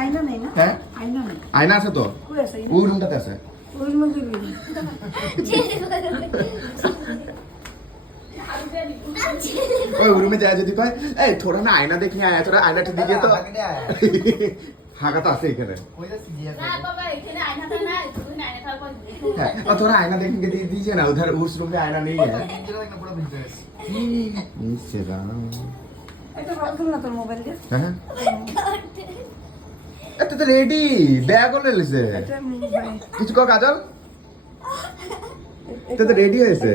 আয়না নেই না? হ্যাঁ আয়না নেই। আয়না আছে তো কই আছে? ওই রুমটাতে আছে ওই মধ্যে নেই। ওই রুমে যায় যদি কয় এই থোড়া না আয়না দেখি আয় তোরা আয়নাটা দিকে তো হাঁকা তো আছে এখানে হ্যাঁ थोड़ा आईना देखने के दीजिए ना उधर उस रूम में आईना नहीं है এটা ভাবতুম না তোর মোবাইল দিয়ে। হ্যাঁ এটা তো রেডি ব্যাগ করে লিছে এটা মোবাইল। কিছু কো কাজল এটা তো রেডি হয়েছে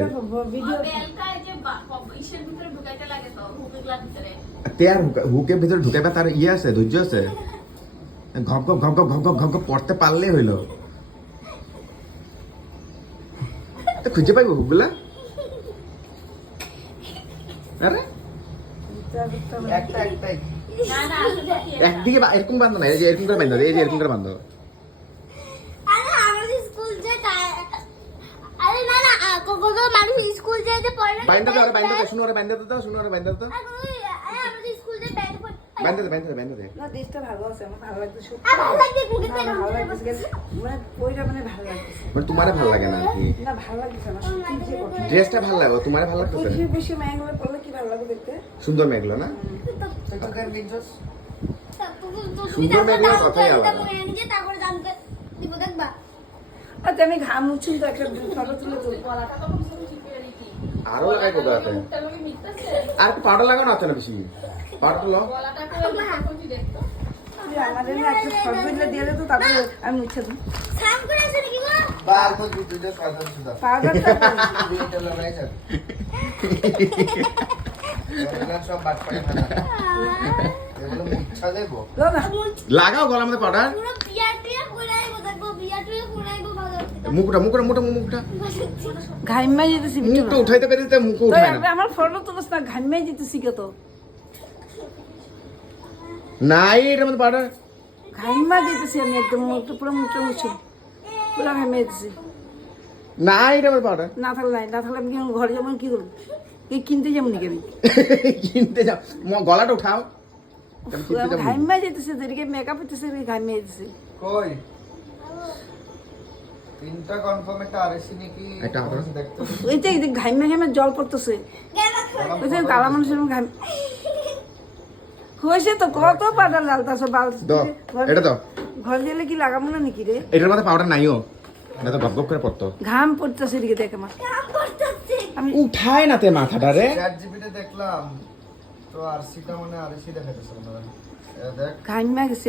ভিডিও বেলকায় যে ইসের ভিতরে ঢুকাইতে লাগে তো হুকের ভিতরে তেয়ার হুকের ভিতরে ঢুকাইবা তার ইয়ে আছে ধৈর্য আছে ঘপ ঘপ ঘপ ঘপ ঘপ ঘপ ঘপ ঘপ পড়তে পারলেই হইলো তো খুঁজে পাইবো হুকগুলা আরে না না একদিকে এরকম বান্ধো না এই যে এরকম করে বান্ধো এই যে এরকম করে বান্ধো আরে আমাদের স্কুল যে আরে না না কত মানুষ স্কুল যে পড়ে না বাইন্দা দাও বাইন্দা দাও শুনো রে বাইন্দা দাও শুনো রে বাইন্দা দাও আরে আমাদের স্কুল যে ব্যাগ পড়ে বাইন্দা দাও বাইন্দা দাও বাইন্দা দাও না দেশটা ভালো আছে আমার ভালো লাগছে সত্যি। ভালো লাগছে মুখে না, না, ভালো লাগছে গেছে। মানে ওইটা মানে ভালো লাগছে মানে তোমারে ভালো লাগে না কি না ভালো লাগছে না সত্যি যে কথা ড্রেসটা ভালো লাগে তোমারে ভালো লাগতেছে বেশি বেশি ম্যাঙ্গোলে পড়লে কি ভালো লাগে দেখতে সুন্দর মেঘলো না সুন্দর মেঘলা কথাই আলাদা। নিজে তারপরে জানতে দিব দেখবা আচ্ছা আমি ঘাম মুছুন তো একটা ফটো তুলে তুলি গলাটা তো খুব ঠিক করে দিতি আরো লাগাই কোথা আছে মুখটা লোকে মিটতেছে আর একটু পাউডার লাগানো আছে না বেশি পাউডার লো গলাটা করে এখন কি দেখতো আমাদের না একটা ফটো তুলে দিয়ে দে তো তারপরে আমি মুছে দিই সাম করে আছে নাকি গো পাউডারটা লাগাও গলার মধ্যে পাউডার পুরো বিয়াটিয়া পুরাইবো দেখবো বিয়াটিয়া পুরাইবো ভালো মুখটা মুখটা মোটা মুখটা ঘাইমাই যেতেছি মুখটা উঠাইতে পেরে মুখে উঠায় না আমার ফটো তুলছ না ঘাইমাই যেতেছি কে তো নাই এটার মধ্যে পাউডার ঘাইমা যেতেছি আমি একদম মুখটা পুরো মুখটা মুছে পুরো ঘাইমা যেতেছি নাই এটার মধ্যে পাউডার না থাকলে নাই না থাকলে আমি কি ঘরে যাবো কি করবো এই কিনতে যাবো নাকি আমি কিনতে যাও গলাটা উঠাও আমি কিনতে যাবো ঘাইমা যেতেছে যেদিকে মেকআপ হতেছে ঘাইমা যেতেছে কই তিনটা কনফার্ম একটা আরএসি নাকি একটা আরএস দেখতে ওইটা ঘাইমা ঘাইমা জল পড়তেছে ওই যে তালা মানুষের ঘাইম হয়েছে তো কত পাউডার জ্বালতেছে দাও এটা দাও ঘর গেলে কি লাগাবো না নাকি রে এটার মধ্যে পাউডার নাইও না তো গপ গপ করে পড়তো ঘাম পড়তেছে এদিকে দেখ আমার আমি উঠায় না তে মাথাটা রে চ্যাট জিপিতে দেখলাম তো আরসিটা মানে আরএসি দেখাইতেছে না দেখ ঘাইমা গেছে